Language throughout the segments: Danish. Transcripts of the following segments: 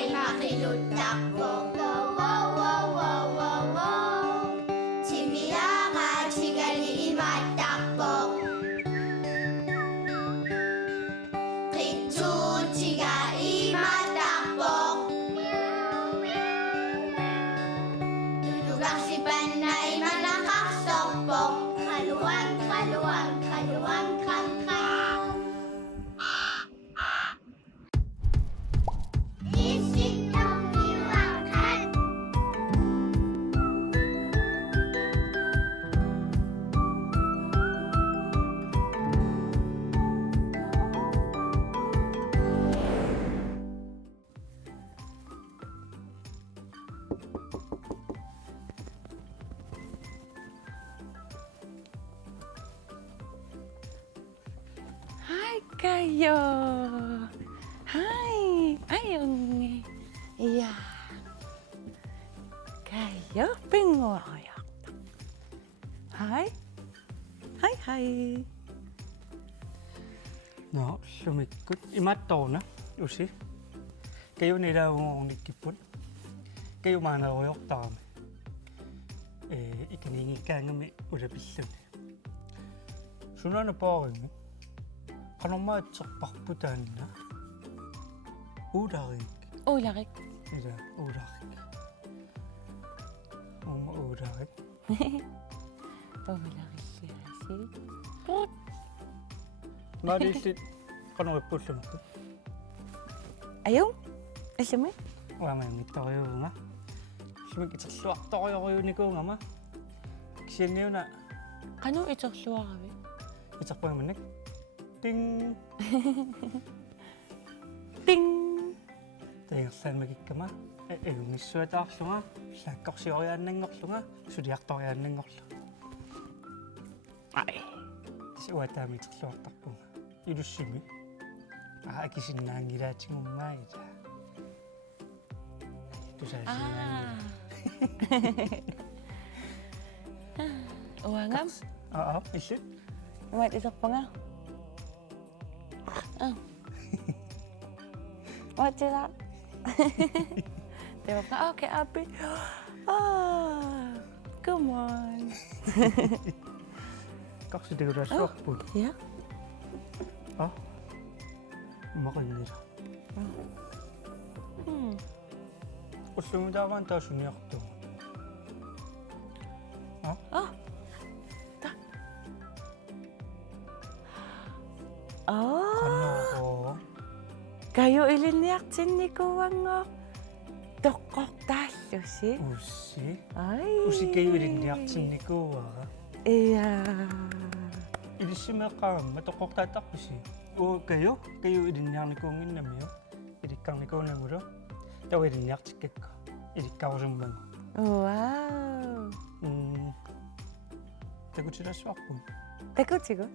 ay makilutakbo. Wow, wow, wow, wow, wow, wow. Chimianga, chigali imatakbo. Kitsu, chiga imatakbo. Dudugak si Panay malakaksokpok. Kaluwag, kaluwag, kaluwag, kangkang. Isip ng iwakan. Hi kayo. Hi. Ayong. Ja. Kayo pingoyak. Hi. Hi hi. No, sumikot. Imatto na. Usi. Kayo nila ang nikipon. Kayo mana oyok tame. Ikaningi ka nga may urabisan. Suna na pa ako mo. Kanong matsakpakputan na. Udarik. Olarik. Ida, udarik. Udarik. Olarik siya si. Marisit. Kanong ipusan ko. Ayaw? Alam mo? Wala may mita kayo nga. Sumikit sa suwak to kayo ni ko nga ma. Kasi niyo na. Kanong itsoksuwa kami? Itsak pa yung manik. Ting! Ting! Tingnan saan magigkama. Yung isuat ako nga. Sakak siya ko yan ng ngokso nga. Sudiak to yan ng ngokso. Ay. Si wata mi tsuak takpo. Irushimi. Akisin nangira ching umay ja. Ito sa sinangira. Uwangam? Oo, isit. Umat isak pa nga. What sila? Diba ka? Okay, Abi. Come on. Kasi di ko na suak po. Yeah? Makanira. Gusto mo daman tayo suniyak to. Oh. Ano ko? Kayo iliniyak sin ni Kuwang dokok tayo si. Usi? Ay. Usi kayo rin reaction ni ko Iya. Irisima ka, matokok tatak usi. O kayo rin niyak ni ko ngin na miyo. Irikang ni ko na muro. Tawa rin niyak sikik ka. Irikaw sumbang. Wow. Tagot sila suwak po. Takot siguro.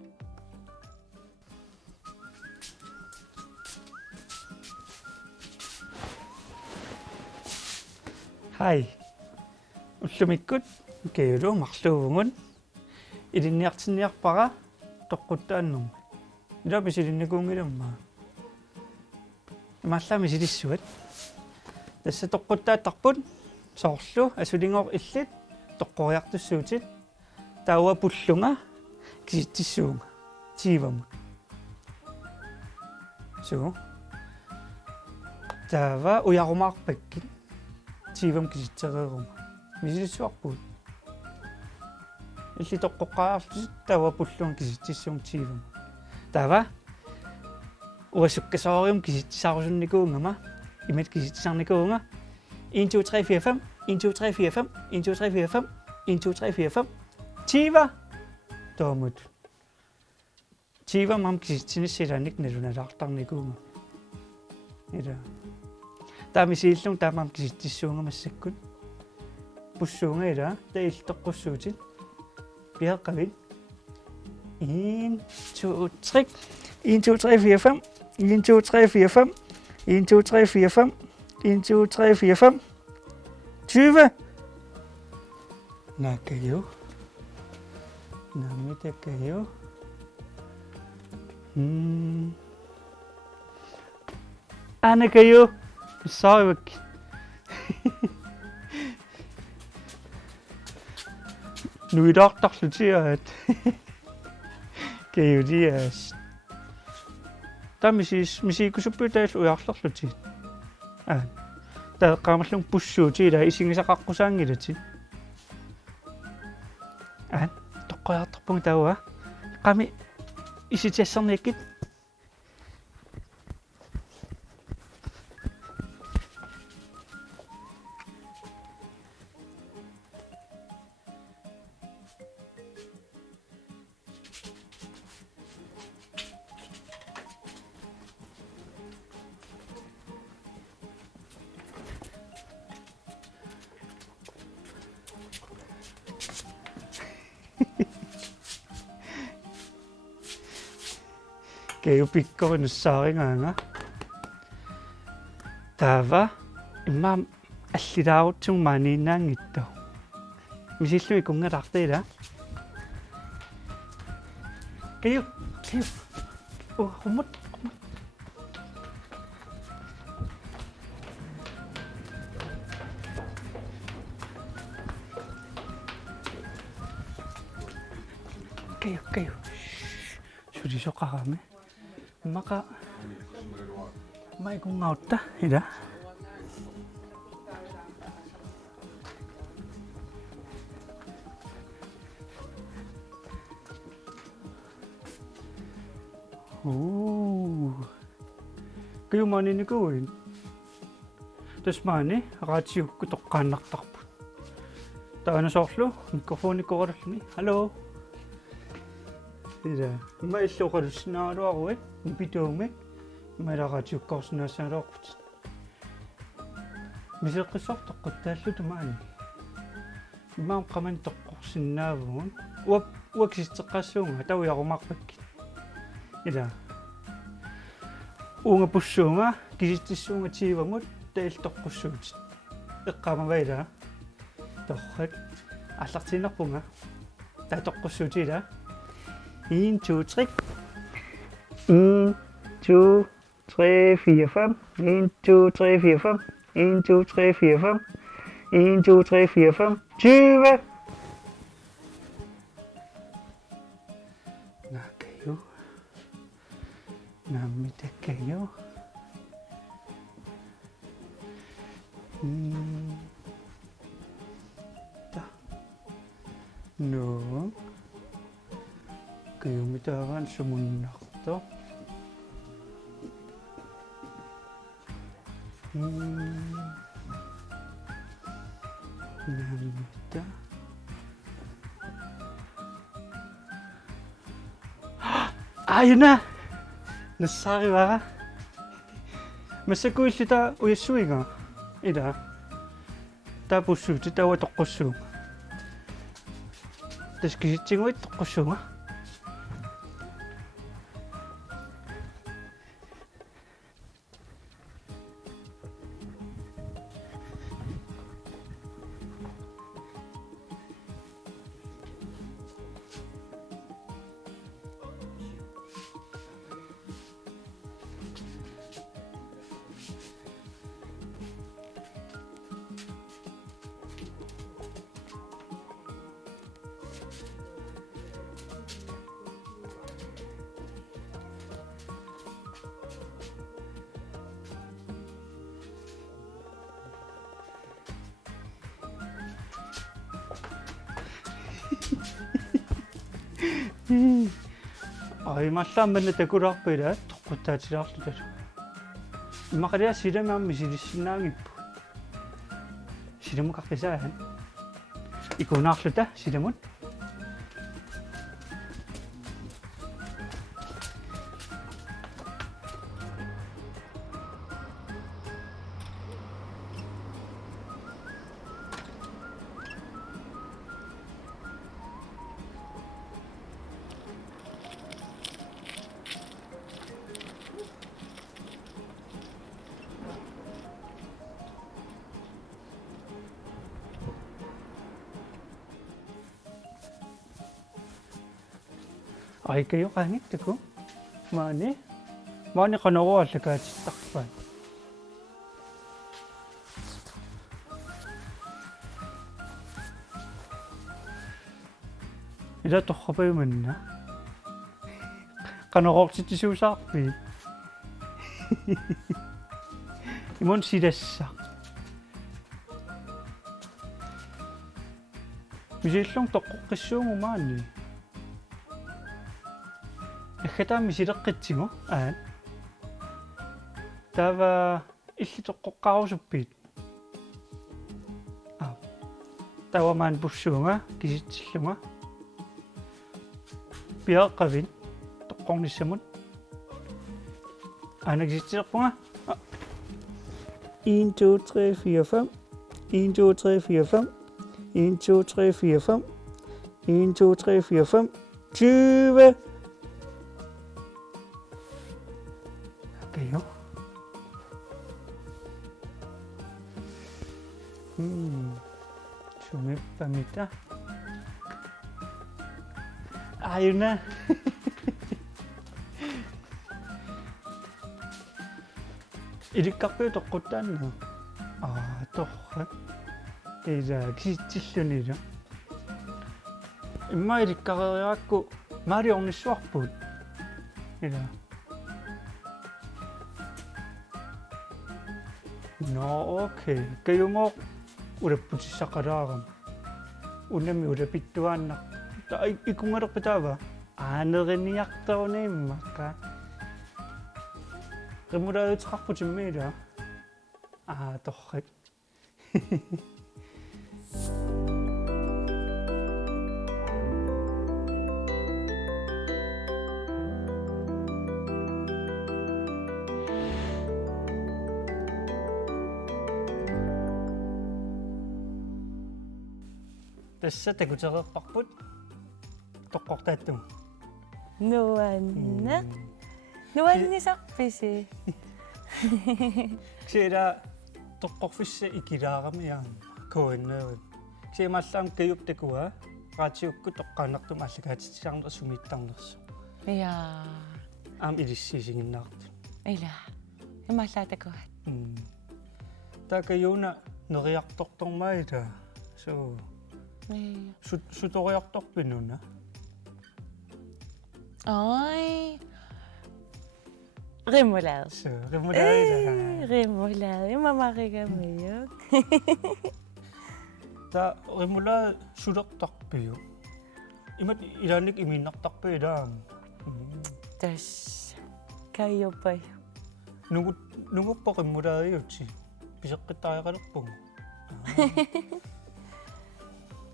Hai. Sumikot. Kayo maksulungon. Iriniyak siniyak para tokutan nung. Ida bisa dinegong ida ma. Masa misi disuat. Dasa tokutan takpon. Sorslo asudingok islit. Tokoyak tu sutit. Tawa puslunga. Kisitisung. Jivam. So. Tawa uyakumak pekin. 지금 기차가고 미실 수학부 일리 똑똑가 따와 불렁 기지용 지금 따와 오십개 소음 기지 사고 준니고 응아마 이메트 기지 상니고 응아 1 2 3 4 5 1 2 3 4 5 1 2 3 4 5 1 2 3 4 5 지바 도무드 지바 맘 기지는 시라닉 내려나 락당니고 이라 Tami silong tamam kisitisyo nga masikun. Puso nga ira, dahil tokosutin. Biar kawin. 1, 2, 3. 1, 2, 3, 4, 5. 1, 2, 3, 4, 5. 1, 2, 3, 4, 5. 1, 2, 3, 4, 5. 20. Na kayo. Namita kayo. Ano kayo? Saavik. Nu I doktor slutter at Geodias. Der misi kusupytäis ujarlarlutit. Der qaamallu pussuuti ila isingisaqaqqusangilati. Toqqojartarpung taua. Qami isitiassarniakit. Kayo pikko no saaringaanga. Tava imma alliraavutsuг maaniinnaangittu. Misillumi kungalartiila. Kayo. Humut. Kayo. Suri soqarame. Maka mai kung ngauta ida. Kayo mani ni kawin. Tas mani akatsiu kutoqqaannartarput. Taana soorlu mikrofoni koralmi. Hallo. Ida. Ma illuqalussinaruaruit. Nipituumek. Malaqatiukkorsunaassaalorput. Miseqqissortoqqut maani. Maam qaman toqqorsinnaavuun. Uaksitteqqassuunga tawiarumarpakkit. Ida. Unga pussuunga kisittissuunga tiivamut tailtoqqussuut. Eqqaamavaila. Torrat. Allartinnerpunga. Taitoqqussuutila. 1, 2, 3. 1, 2, 3, 4, 5. 1, 2, 3, 4, 5. 1, 2, 3, 4, 5. 1, 2, 3, 4, 5. 20! Nakayo. Namita kayo. No. Kayo mitaran sumunakto. Namita. Ayun na! Nasari ba? Masakoy sita uyasuy nga. Ida. Tapos sita watokosu. Tas kisitsing watokosu nga. Ay mallammen tekurarpila toqqutaatilaarlutat. Maqalia silamaam misilissinnaangippu. Silamuqartisaahan. Ikunaarluta silamun. Ay kayo kangit ko. Mani qanaruallakaatittarpan. Ila torrapayumanna. Qanorortitisuusarpi. Imon silassa. Misillung toqqoqqissuungumaanni. Ikkataammi sileqqitsingu aan. Tava illi toqqoqqarusuppiit. Tawamaan pussuunga kisitsillunga. Piaqqavin toqqornissamut. Anakisitsillerpunga. 1, 2, 3, 4, 5. 1, 2, 3, 4, 5. 1, 2, 3, 4, 5. 1, 2, 3, 4, 5. 20. Okay, Sumipamita. Ayun na. Ilikkaqqu toqquttannu. Torra. Ida kisitsillunira. Imma ilikkariaqku maaliornissuarput. Ida. No, okay. Kayumo ulepputissaqalaaram. Unami ulepittuaannaq. Ta ikungalerpataava. Aaneriniartaruniimmakka. Qimulaayuteqarputimmiila. Torrat. Tässä takutereerparput toqqortaattum. Nuanna. Nuannisarpisi. Ksera toqqorfissa ikilaaramiaam koinneerit. Ksimallaam kayup takua raatiukku toqqaanartum allakaatitsisarnerus sumittarnersu. Ja. Am ilissiisinginnaartu. Ila. Imallaatakua. Takayuna neriartortormaita. So sutoriartorpinuna. Oj. Remoulade. Så remoulade. Remoulade. Mamma ringer med. Ta remoulade sudertarpiu. Imat ilanik iminnartarpi daa. Tas. Kayopai. Nunguppa remoulade yutsi. Piseqqitariaqalerpungu.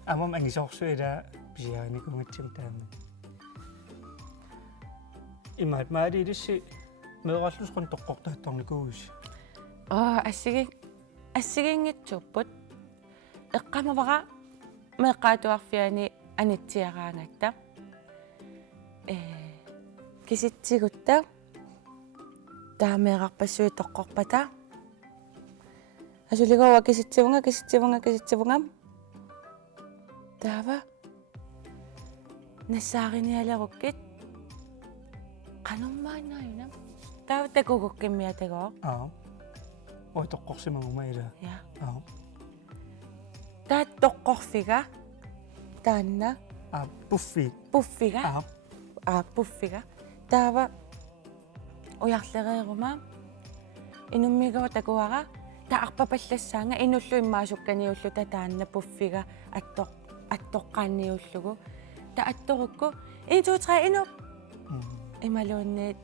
Amam angisorsuida pisiaanikungatsim taama. Imat maadi lissi meerallusqun toqqortaattornikuus. Assигингитсуппут эққамавара меққаатуарфиани аниттиараангаtta киситсигутта таамеэқарпассуи тоққорпата асулигова киситсивунга таава нассаариниалеруккит qanummaannaayuna taava takugukkimmиатагоо Ой тоqqorsimagumaiila. Ja. Taat toqqorfiga taanna puffiga puffiga taava ujarlereeruma inummigava takuara taarpapallassaanga inullu immaasukkaniullu taanna puffiga attoqqaanniullugu ta attorukku 1 2 3 inu imaluunniit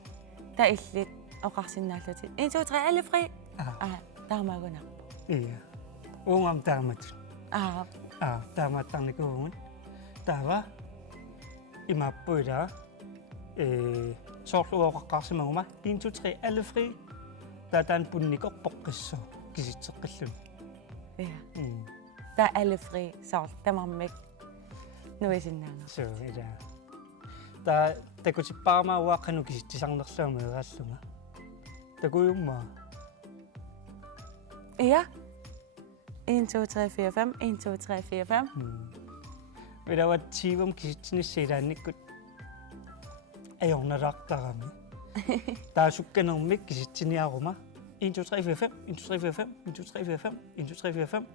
ta illit oqarsinnaallutit 1 2 3 alle fri taamaguna Iya. Ungam taamat. Taamattarnikuugun. Taava imappuila soorluoqaqqarsimaguma 1 2 3 alle fri taatan punnikorpoqqissu kisitseqqillun. Ja. Ta alle fri soor tamarmik nuisinnaanga. So ida. Ta takutippaarma uaqqanu kisitsisarnerluuma eraalluga. Takuyumma. Ja. 1 2 3 4 5 1 2 3 4 5. Vedawat tivum kisitsinissiilaanikut ajornalaartarami. Taasukkanermik kisitsiniaruma 1 2 3 4 5 1 2 3 4 5 1 2 3 4 5 1 2 3 4 5.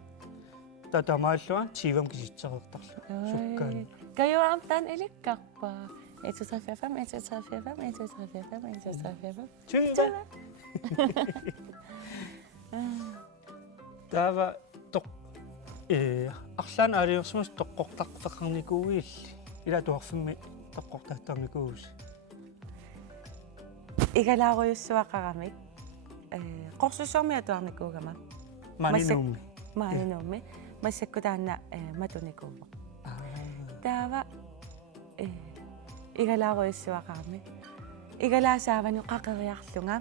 татамааллуа тивам киситсеқартарлу суккаани Kayo am tan elikkarpa. 135. тюва тава тоқ арлаан аалиорсумас тоққортарпеқарникууилли илатуарфимми тоққортааттарникуус Igalaaruйuссуақарамик qorsussormi atuarnikuugama манинуумми maaninummi массаккутаанна матуникууво таава игалааруйуссуақарами игалаасаавану қақериарлунга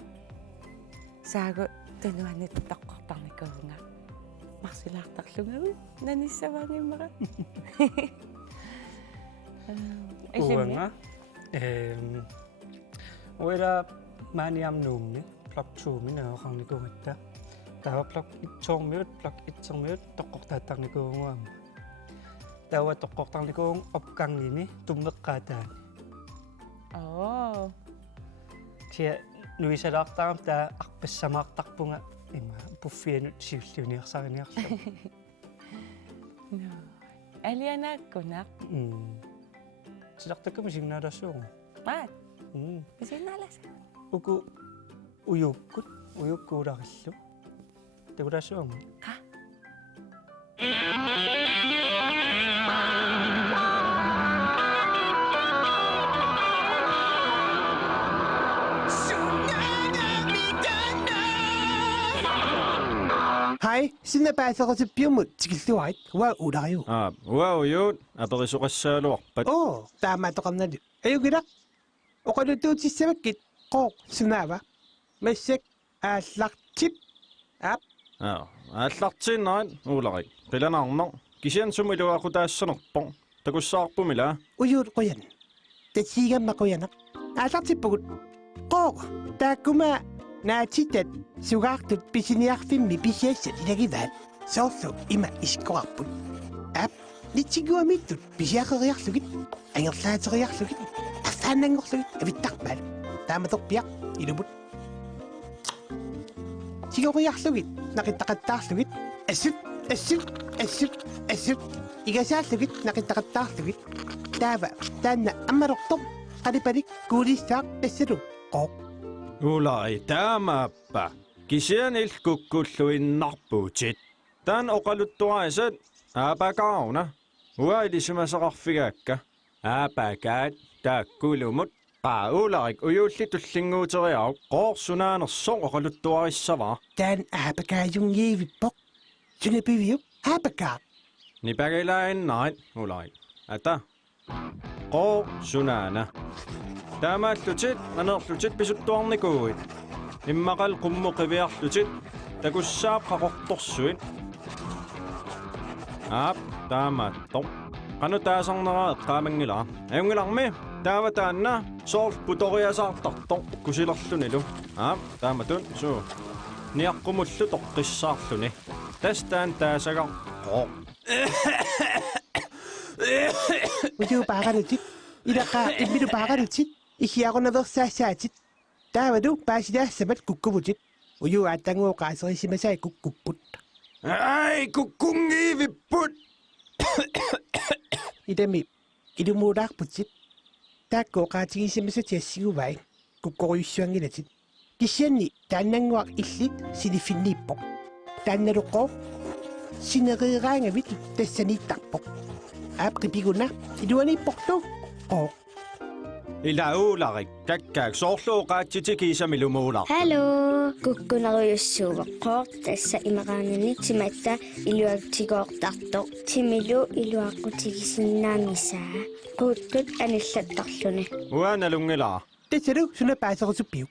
саагу тануанит тоққортарникуунга марсулаартарлугаву наниссаваангиммара уанга уэра маниамнуумми плоктуумми наоқарникугатта таава плок итсоормиут плок итсермиут тоққортааттарникуунгуама таава тоққортарникуун опкангини туммеққаатаани тиа нуисалаартарам таа арпассамаартарпунга има пуффианут сиуллуниарсариниарлу алианааккунақ силартакками сигнаалассууру маат писиналаса уку уюуккут уюуккуулариллу тагулассуарма Hej, siden er bare så til bjørmut til gilduait. Hvad er jo? Uaujuut aperisoqassaaluarpat Taamatoqarnali. Ayugila. Oqalutuutissavakit qooq sunaava. Massek aallartip. Ap. ааллартииннерит уулари қиланаарнер кисиансумилуақутаассанерпор такуссаарпумила Uyuut qoyan. Tatsiigamma qoyanak. Aallartippugut. Qooq. Taakkuma naatitat sugaartut pisiniarfimmi pisiassat ilagivaat. Soorlu ima iskoarput. Ap. Nitsiguamittut pisiaqeriarlugit. Angerlaateriarlugit. Afaanangorlugit avittarpaal. Taamatorpiaq ilubut. Tigoriarlugit naqittaqattaarlugit. Assut. Igasaarlugit naqittaqattaarlugit. Taava taanna ammarortor qalipalik kuulissaaq assalu. Qooq. уулари таамааппа кисианил куккуллуиннарпуутит таан оқалуттуаасат аапакааруна уаилисимасақарфигаакка аапакаат тааккулумут ууларик уюулли туллингуутериару qoorsunaanерсоо оқалуттуариссаваа Taan aapakaajungiivippoq. Sunapiviu aapakaa. нипагилаиннарит ууларик ата qoorsunaana таамааллутит анерлутит писуттуарникууит иммақал қуммоқивиарлутит такуссаап қақорторсуит аап таамааттор қану таасарнераа эққаамангилаа аюнгиларми таава таанна соорл путориасаартартор кусилерлунилу аап тааматун суу ниаққумуллу тоққиссаарлуни тастаан таасагар қоо Uyu paaqalutit. Ilaqaa immilu paaqalutit. Ihiaqonaversaassaatit. Taavadu paasilaassamat kukkuvutit. Uyu aatanguoqaaserissimasai kukkupput. ай куккунгиивиппут Idami ilumuulaarputit. Taakkuoqaatigissimasati assiguvaai. Kukkoruyussuangilatit. Kissianni taannanguaq illi silifinniippoq. Taannaluqqoo sineriiraangavit tassaniittarpoq. Aapqipiguna iluaniipportu. Qooq. илаууларик каккаак соорлууqaatiti кисамилумуулар Hallo, kukkunaruyussuuveqqooq tassa imaqaanini timatta iluaktigoortartoq timilu iluaqqutigisinnaangisaa quuttut anillattarluni уааналунгилаа Tassalu sunapaaserusuppiu.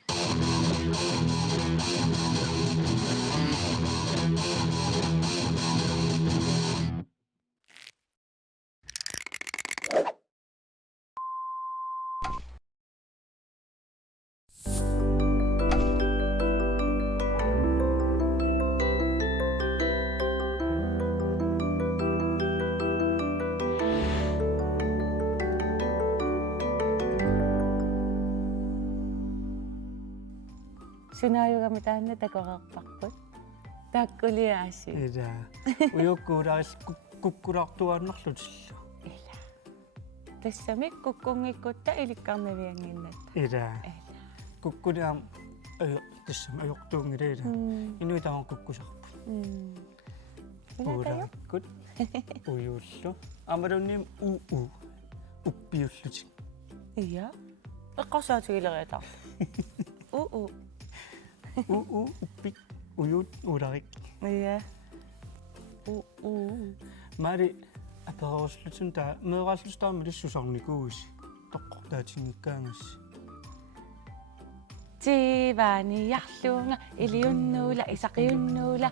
Sunaayugami taanna takoqarparput Taakkuliaasi. ila uyukkuulaaris kukkulаарtuaannarlutillу Ila. Tassami kukkungikkutta ilikkarnavianginnatta. ila kukkuliam ayo tassam ajortuungilaa inuitaam kukkusarpu uulaakkut uyuullu амалунним uppiullutik Iya. Eqqarsaatugileriatar. uppik uyut ularik Iya. маали аперослутун таа меэраллустаами лиссусарникуус тоққортаатингиккаангасси Tiivaniarluunga iliunnuula isaqiunnuula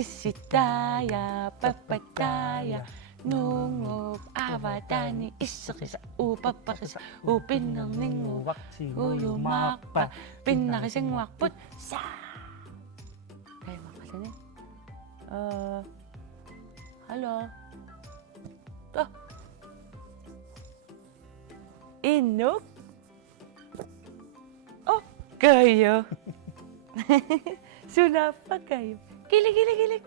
issittaaya pappattaaya nuunguup aavataani isseqisa uupappaqisa uupinnerningu uyumaaqpa pinnarisanguarput saa kaimaqalani hallo innuk kayo. Sunapa kayo. Kilig.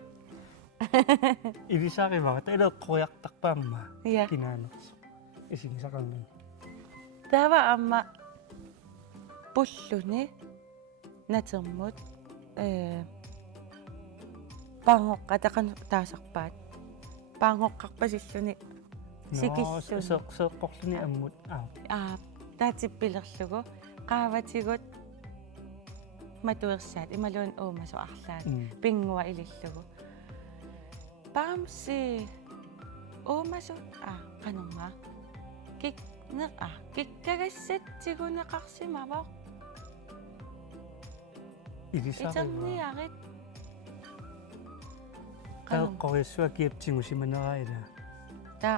илисааривара илеэққориартарпаамма Ja. кинаанерс исигисақарнаа Tava amma pulluni natermut pangoqqataqan taasarpaat. Pangoqqarpasilluni sikilluni. seeqqorluni ammut Taatippilerlugu qaavatigut matuersaat imaluun uumasu arlaat pingua ilillugu. Paamsi uumasu qanunga kikkagassatiguneqarsimavoq илисааривара iterniarit таэққориссуа киаптингусиманераила ta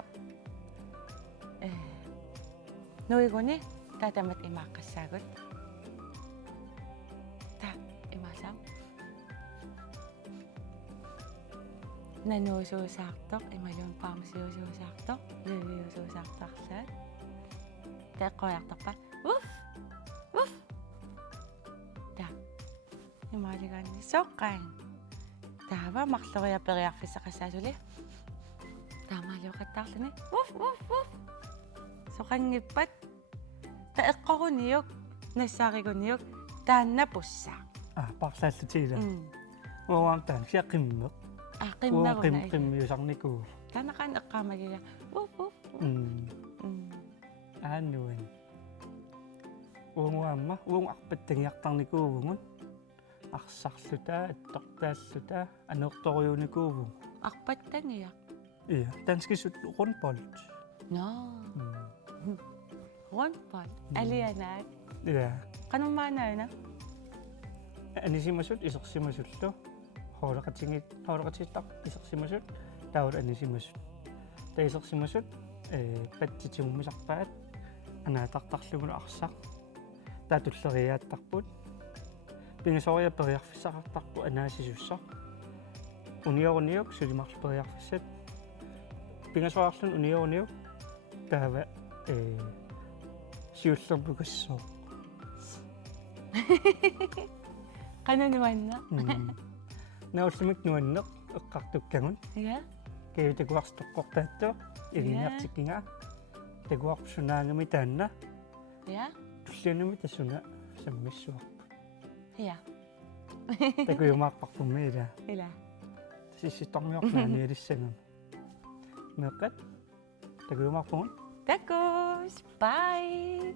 nuiguni tatamat imaqqassaagut ta imasam nanuusuusaartoq imaluun paamsiusuusaartoq luviusuusaartarlaat taeqqoiartarpa uff ta imaliganni soqqaan taava marloriaperiarfissaqassaasuli taamaaluuqattaarluni uff soqangippat taeqqoruniuk nassaariguniuk taannapussaa парлааллутигила уаам таан фиаққиммеқ qimmeruna qimmiusarnikuu tanaqan eqqaamagiga uff ааннуан унгуамма унгуарпаттагиартарникуувгун арсарлутаа аттортааллутаа анеэрторюуникуувгун arpattania ия танскисут рунболт no rundbold alianaat ия qanumaanaana анисимасут исерсимасуллу хоолеқатиттар исерсимасут таул анисимасут таисерсимасут паттитигуммисарпаат анаатартарлугуну арсақ таатуллериааттарпут пингисориа периарфиссақартарпу анаасисуссақ униоруниук сулимарлу периарфиссат пингисориарлун униоруниук таава сиуллерпукассоо qanunuanna науллумик нуаннеқ эққартуккагун ja кею такуарстоққортааттоо илиниартиккингаа такуарпсунаангами таанна ja туллианами тассуна саммиссуарпу ja такуйумаарпарпуммиила ila сисситторниорнаани алиссангам меққат такуйумаарпугун takos bye